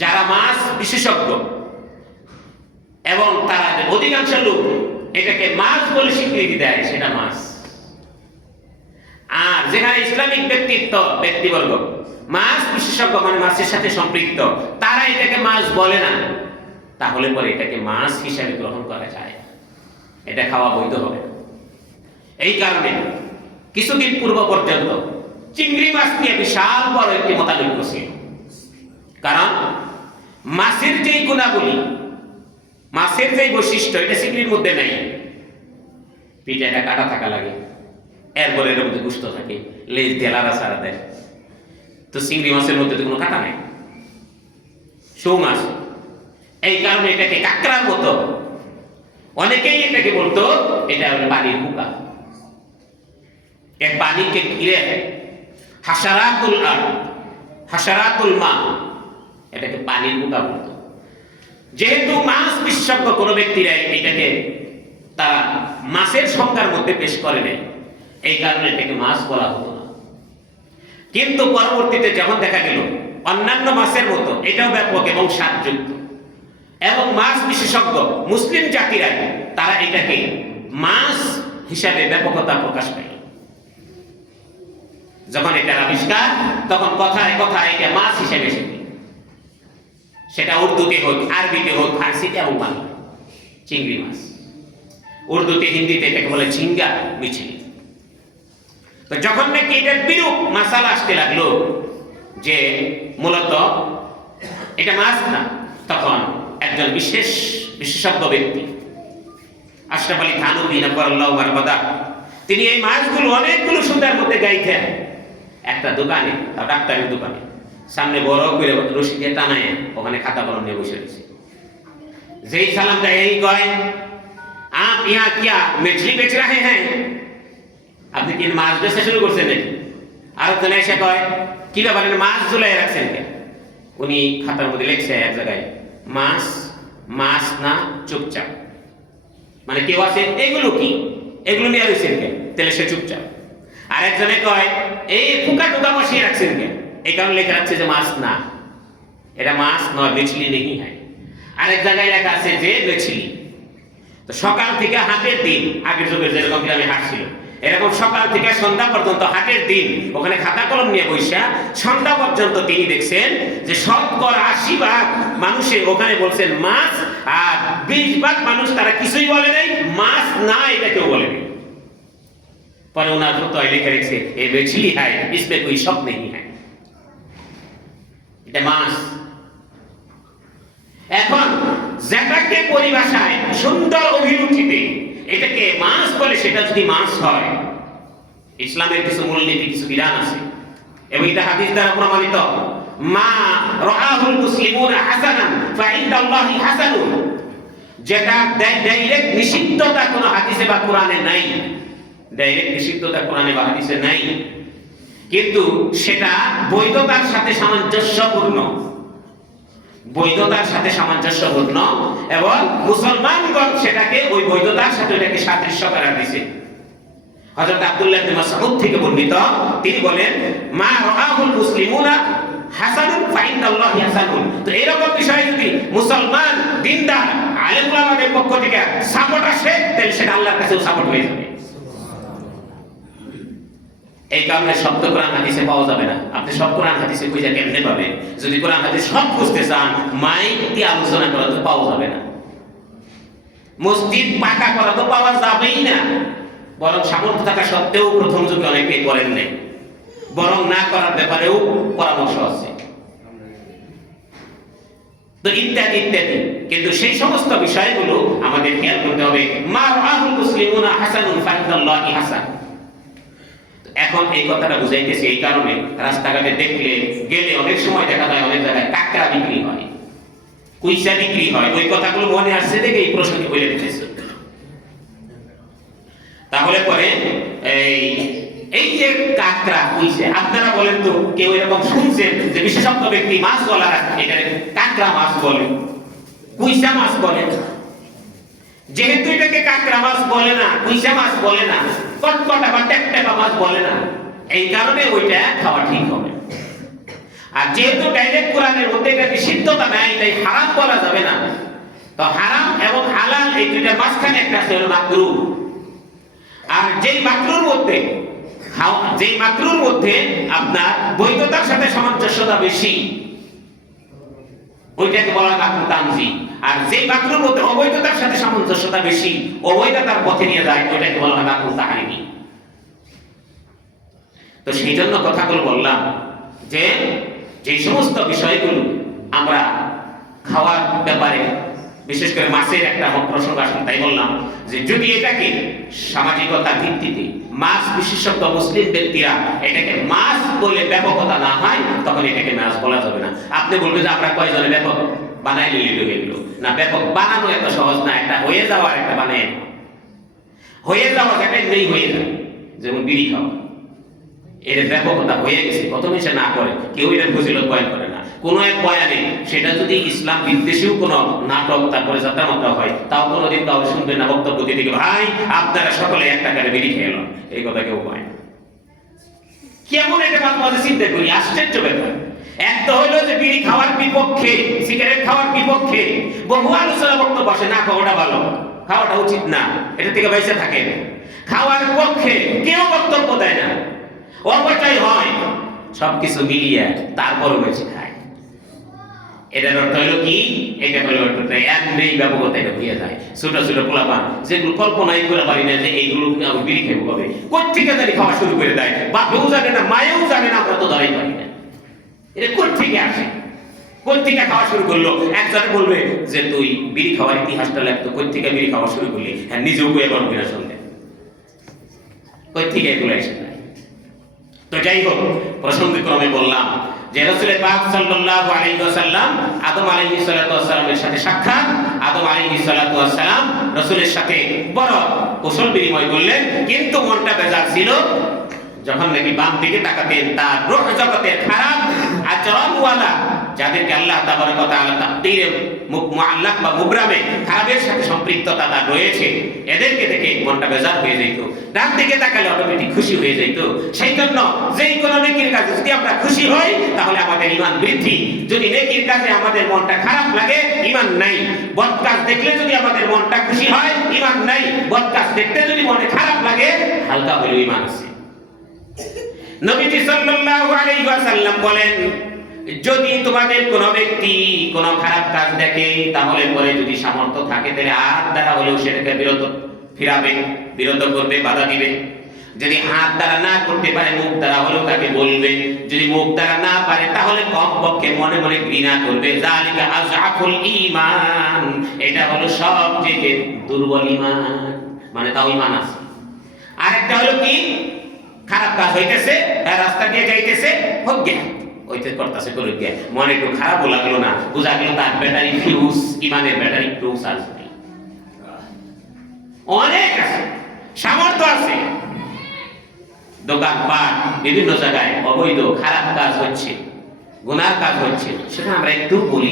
যারা মাছ বিশেষজ্ঞ এবং তারা অধিকাংশ লোক এটাকে মাছ বলে স্বীকৃতি দেয়, সেটা মাছ। আর যেখানে ইসলামিক ব্যক্তিত্ব, ব্যক্তিবর্গ, মাছ বিশেষজ্ঞ মানে মাছের সাথে সম্পৃক্ত, তারা এটাকে মাছ বলে না। তাহলে পরে এটাকে মাছ হিসাবে গ্রহণ করা যায়। এটা খাওয়া বৈধ হবে এই কারণে কিছুদিন পূর্ব পর্যন্ত চিংড়ি মাছ নিয়ে বিশাল বড় একটি মতানৈক্য ছিল। কারণ মাছের যেই গুণাবলী, মাছের যেই বৈশিষ্ট্য, এটা চিংড়ির মধ্যে নেই। পিঠাটা কাটা থাকা লাগে এরপরে এর মধ্যে গুস্ত থাকে, লেজ দিয়ে ছাড়া দেয়। তো চিংড়ি মাছের মধ্যে তো কোনো কাটা নাই। সৌ মাছ। এই কারণে এটাকে কাঁকড়ার মতো। অনেকেই এটাকে বলতো, এটা হলো পানির পোকা এক পানিকে ঘিরে হাসারাতুল আর হাসারাতুল মা। এটাকে পানির পোকা বলতো। যেহেতু মাছ বিশেষজ্ঞ কোনো ব্যক্তিরা এটাকে তারা মাছের সংখ্যার মধ্যে পেশ করে নেয় এই কারণে এটাকে মাছ বলা হতো না। কিন্তু পরবর্তীতে যখন দেখা গেল অন্যান্য মাছের মতো, এটাও ব্যাপক এবং স্বাদযুক্ত। এবং মাছ বিশেষজ্ঞ মুসলিম জাতিরা তারা এটাকে মাছ হিসাবে ব্যাপকতা প্রকাশ পেল যখন এটার আবিষ্কার, তখন কথায় কথায় এটা মাছ হিসেবে এসেছে। সেটা উর্দুতে হোক, আরবিতে হোক, ফার্সিতে এবং বাংলা, চিংড়ি মাছ। উর্দুতে, হিন্দিতে এটাকে বলে ঝিঙ্গা মিছিল। তো যখন নাকি এটার বিরূপ মাসালা আসতে লাগল যে মূলত এটা মাছ না, তখন একজন বিশেষ বিশেষজ্ঞ ব্যক্তি, আশরাফ আলী থানুবি নব্বরুল্লাহ মারবাদা তিনি এই মাছগুলো অনেকগুলো সুন্দর মধ্যে গাইতেন। একটা দোকানে ডাক্তারের দোকানে। সামনে বড় করে রশি দিয়ে টানায় ওখানে খাতা কলম নিয়ে বসে রয়েছে। যেই সালামটা এই কয়, আপ ইয়া কিয়া মেছলি বেচ রাহে হ্যাঁ? আপনি কি মাছ বেচা শুরু করছেন নাকি? আর একজন এসে কয়, কি ব্যাপারে মাছ ঝুলাই রাখছেন কে? উনি খাতার মধ্যে লিখছে এক জায়গায়, মাছ মাছ না চুপচাপ। মানে কেউ আছে, এগুলো কি? এগুলো নিয়ে রয়েছেন কেন তাহলে সে চুপচাপ। আর একজনে কয়, এই ফুকা টুকা বসিয়ে রাখছেন কে? এই কারণে লেখা আছে যে মাছ না। এটা মাছ নয় বেছলি নেই, হয়। আরেক জায়গায় লেখা আছে যে বেছলি তো সকাল থেকে হাটের দিন, আগের যুগে যেরকম গ্রামে হাঁটছিল এরকম সকাল থেকে সন্ধ্যা পর্যন্ত হাটের দিন, ওখানে খাতা কলম নিয়ে বৈশা সন্ধ্যা পর্যন্ত তিনি দেখছেন যে শতকর আশি ভাগ মানুষের ওখানে বলছেন মাছ আর বিশ ভাগ মানুষ তারা কিছুই বলে নাই মাছ না, এটা কেউ বলে পরে ওনার দ্রুত লিখে রেখেছে, এ বেছিলি হ্যায় ইসমে কই সব নেই হ্যায় এটা মাছ। এখন যেটাকে পরিভাষায় সুন্দর অভিরুচিতে এটাকে মাছ বলে, সেটা যদি মাছ হয়, ইসলামের কিছু মূলনীতি, কিছু বিধান আছে। এবং এটা হাদিস দ্বারা প্রমাণিত। মা রাহুল মুসলিমুন হাসানান, ফাইন্দাল্লাহি হাসানুন। যেটা ডাইরেক্ট নিষিদ্ধতা কোনো হাদিসে বা কোরআনে নাই। ডাইরেক্ট নিষিদ্ধতা কোরআনে বা হাদিসে নাই। কিন্তু সেটা বৈধতার সাথে সামঞ্জস্যপূর্ণ। বৈধতার সাথে সামঞ্জস্যপূর্ণ এবং মুসলমানগণ সেটাকে, ওই বৈধতার সাথে এটাকে সাদৃশ্য করা দিয়েছে হযরত আব্দুল্লাহ ইবনে মাসউদ থেকে বর্ণিত, তিনি বলেন, মা রাআহুল মুসলিমুনা হাসানুন ফাইন্দাল্লাহি হাসানুন। তো এরকম বিষয় যদি মুসলমান, দিনদার আলেম পক্ষ থেকে সাপোর্ট আসে, তাহলে সেটা আল্লাহর কাছেও সাপোর্ট হয়ে যাবে। এই কারণে শব্দ কোরআন হাদিসে পাওয়া যাবে না। আপনি সব কোরআন হাদিসে খুঁজে কেমনে পাবেন যদি কোরআন হাদিস সব খুঁজতে চান মাইক দিয়ে আলোচনা করা তো পাওয়া যাবে না। মসজিদ পাকা করা তো পাওয়া যাবেই না। বরং সামর্থ্য থাকা সত্ত্বেও প্রথম যুগে অনেকে করেন নাই। বরং না করার ব্যাপারেও পরামর্শ আছে। তো ইত্যাদি ইত্যাদি। কিন্তু সেই সমস্ত বিষয়গুলো আমাদের খেয়াল করতে হবে। মা রাহুল মুসলিমুনা হাসানুন ফাইদাল্লাহি হাসান। এখন এই কথাটা বুঝাইতেছি এই কারণে রাস্তাঘাটে দেখলে গেলে অনেক সময় দেখা যায়, অনেক জায়গায় কাঁকড়া বিক্রি হয়। কুইসা বিক্রি হয়। ওই কথাগুলো মনে আসছে দেখে এই প্রসঙ্গে বলে দিতেছে। তাহলে পরে এই এই যে কাঁকড়া কুইসা, আপনারা বলেন তো, কেউ এরকম শুনছেন যে বিশেষজ্ঞ ব্যক্তি মাছ বলা এটা কাঁকড়া মাছ বলে। কুইসা মাছ বলে যেহেতু এটাকে কাঁকড়া মাছ বলে না, কুইসা মাছ বলে না কটকটা বা বলে না। এই কারণে ওইটা খাওয়া ঠিক হবে। আর যেহেতু ডাইরেক্ট কোরআনের মধ্যে এটা নিষিদ্ধতা তাই হারাম বলা যাবে না। তো হারাম এবং হালাল এই দুইটার মাঝখানে একটা মাকরু আর যেই মাকরুর মধ্যে যেই মাকরুর মধ্যে আপনার বৈধতার সাথে সামঞ্জস্যতা বেশি, ওইটাকে বলা মাকরু তানজি আর যেই মাকরুর মধ্যে অবৈধতার পথে নিয়ে যায়, ওইটাকে বলা হয় তো সেই জন্য কথাগুলো বললাম যে যে সমস্ত বিষয়গুলো আমরা খাওয়ার ব্যাপারে, বিশেষ করে মাছের একটা প্রসঙ্গ আসলে তাই বললাম যে, যদি এটাকে সামাজিকতা ভিত্তিতে মাছ বিশেষজ্ঞ মুসলিম ব্যক্তিরা এটাকে মাছ বলে ব্যাপকতা না হয়, তখন এটাকে মাছ বলা যাবে না। আপনি বলবেন যে, আমরা কয়জনে ব্যাপক? বানাই নিলে না ব্যাপক বানানো এত সহজ না, একটা হয়ে যাওয়ার একটা বানায় হয়ে যাওয়া যেটা নেই হয়ে যায়, যেমন বিড়ি খাওয়া। এর ব্যাপকতা হয়ে গেছে, প্রথমে সে না করে, কেউ এটা ফজিলত বয়ান করে না। কোনো এক বয়ানে সেটা যদি ইসলাম বিদ্বেষীও কোনো নাটক তারপরে যাত্রামাত্রা হয়, তাও কোনোদিন কাউকে শুনবে না বক্তব্য দিতে ভাই, আপনারা সকলে একটা করে বেরিয়ে খেয়ে এই কথা কেউ কয় না। কেমন এটা মাঝে চিন্তা করি আশ্চর্য ব্যাপার। এক হইল যে বিড়ি খাওয়ার বিপক্ষে, সিগারেট খাওয়ার বিপক্ষে। বহু আলোচনা বক্তব্য আসে, না, খাওয়াটা ভালো। খাওয়াটা উচিত না, এটা থেকে বেঁচে থাকে। খাওয়ার পক্ষে কেউ বক্তব্য দেয় না। অপচয় হয়, সবকিছু মিলিয়ে তারপরও বেঁচে খায়। এটার অর্থ হলো কি? এটা হলো অর্থটা এক নেই ব্যাপকতা এটা হয়ে যায়। ছোট ছোট পোলাপান, যেগুলো কল্পনাই করে পারি না যে এইগুলো আমি বিড়ি খেয়ে হবে কোথেকে জানি খাওয়া শুরু করে দেয়। বাপেও জানে না, মায়েও জানে না, আমরা তো ধরাই পারি না। এটা কোথেকে আসে কোথেকে খাওয়া শুরু করল? একজনে বলবে যে, তুই বিড়ি খাওয়ার ইতিহাসটা লাগতো কোথেকে বিড়ি খাওয়া শুরু করলি? হ্যাঁ নিজেও পারব কিনা শুনলে। কোথেকে এগুলো এসে তো যাই হোক, প্রসঙ্গক্রমে বললাম যে, রসুল পাক আদম আলাইহিস সালাতু সাথে সাক্ষাৎ, আদম আলাইহিস সালাতু রসুলের সাথে বড় কুশল বিনিময় করলেন, কিন্তু মনটা বেজার ছিল। যখন নাকি বাম দিকে তাকাতেন, তার রূহ জগতের খারাপ আচরণওয়ালা যাদেরকে আল্লাহ তাবারক ওয়া তাআলা তাকদীরে মুআল্লাক বা মুবরামে খারাপের সাথে সম্পৃক্ততা তার রয়েছে, এদেরকে দেখে মনটা বেজার হয়ে যেত ডান দিকে তাকালে অটোমেটিক খুশি হয়ে যেত সেই জন্য যেই কোনো নেকির কাজে যদি আমরা খুশি হই, তাহলে আমাদের ইমান বৃদ্ধি। যদি নেকির কাজে আমাদের মনটা খারাপ লাগে ইমান নাই। বদ কাজ দেখলে যদি আমাদের মনটা খুশি হয় ইমান নাই। বদ কাজ দেখতে যদি মনে খারাপ লাগে, হালকা হলেও ইমান আছে। নবীজি সাল্লাল্লাহু আলাইহি ওয়াসাল্লাম বলেন, যদি তোমাদের কোন ব্যক্তি কোন খারাপ কাজ দেখে, তাহলে পরে যদি সামর্থ্য থাকে, তাহলে হাত দ্বারা হলেও সেটাকে বিরত ফিরাবে, বিরত করবে, বাধা দিবে। যদি হাত দ্বারা না করতে পারে, মুখ দ্বারা হলেও তাকে বলবে। যদি মুখ দ্বারা না পারে, তাহলে কম পক্ষে মনে মনে ঘৃণা করবে। জালিকা আযআফুল ঈমান, এটা হলো সবচেয়ে দুর্বল ঈমান মানে তাও ঈমান আছে। আরেকটা হলো কি? খারাপ কাজ হইতেছে তার রাস্তা দিয়ে যাইতেছে, হোক গে হইতে করতেছে করুক গে মনে একটু খারাপও লাগল না, বোঝা গেল তার ব্যাটারি ফিউজ ইমানের ব্যাটারি ফিউজ আসবে অনেক আছে, সামর্থ্য আছে। দোকানপাট বিভিন্ন জায়গায় অবৈধ, খারাপ কাজ হচ্ছে, গুনার কাজ হচ্ছে, সেটা আমরা একটু বলি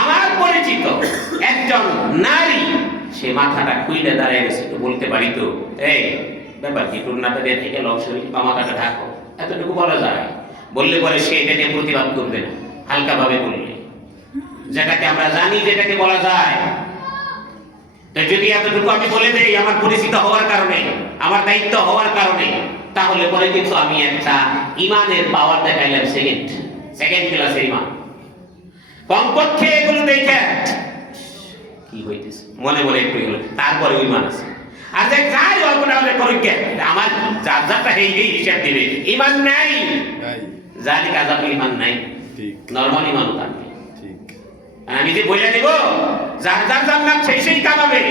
আমার পরিচিত একজন নারী, সে মাথাটা খুইলে দাঁড়িয়ে গেছে বলতে পারি তো? এই ব্যাপার কি? দিয়ে থেকে লক শরীর ঢাকো এতটুকু বলা যায়। বললে পরে সে এটা নিয়ে প্রতিবাদ করবে হালকাভাবে বললে। যেটাকে আমরা জানি, যেটাকে বলা যায়। তো যদি এতটুকু আমি বলে দেই, আমার পরিচিত হওয়ার কারণে, আমার দায়িত্ব হওয়ার কারণে, তাহলে পরে কিন্তু আমি একটা ইমানের পাওয়ার দেখাইলাম সেকেন্ড সেকেন্ড ক্লাসের ইমান। কমপক্ষে এগুলো দেখে কি হইতেছে? মনে মনে একটু তারপরে ইমান আছে। আর যে যাই অল্পটা হলে পরীক্ষা আমার যার যারটা এই এই হিসাব দিবে। ইমান নাই? নাই। ইমান নর্মাল আমি যে দিব যার যার জান্নাত সেই সেই কামাবে।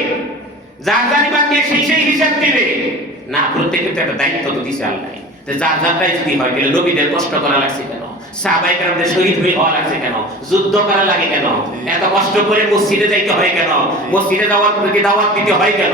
যার যার ইমান নিয়ে সেই সেই হিসাব দিবে। না প্রত্যেকের তো একটা দায়িত্ব তো দিছে আল্লাহ। তো যার যারটাই যদি হয় তাহলে নবীদের কষ্ট করা লাগছে কেন? সাহাবাই কেরামদের শহীদ হয়ে হওয়া লাগছে কেন? যুদ্ধ করা লাগে কেন? এত কষ্ট করে মসজিদে যাইতে হয় কেন? মসজিদে যাওয়ার প্রতি দাওয়াত দিতে হয় কেন?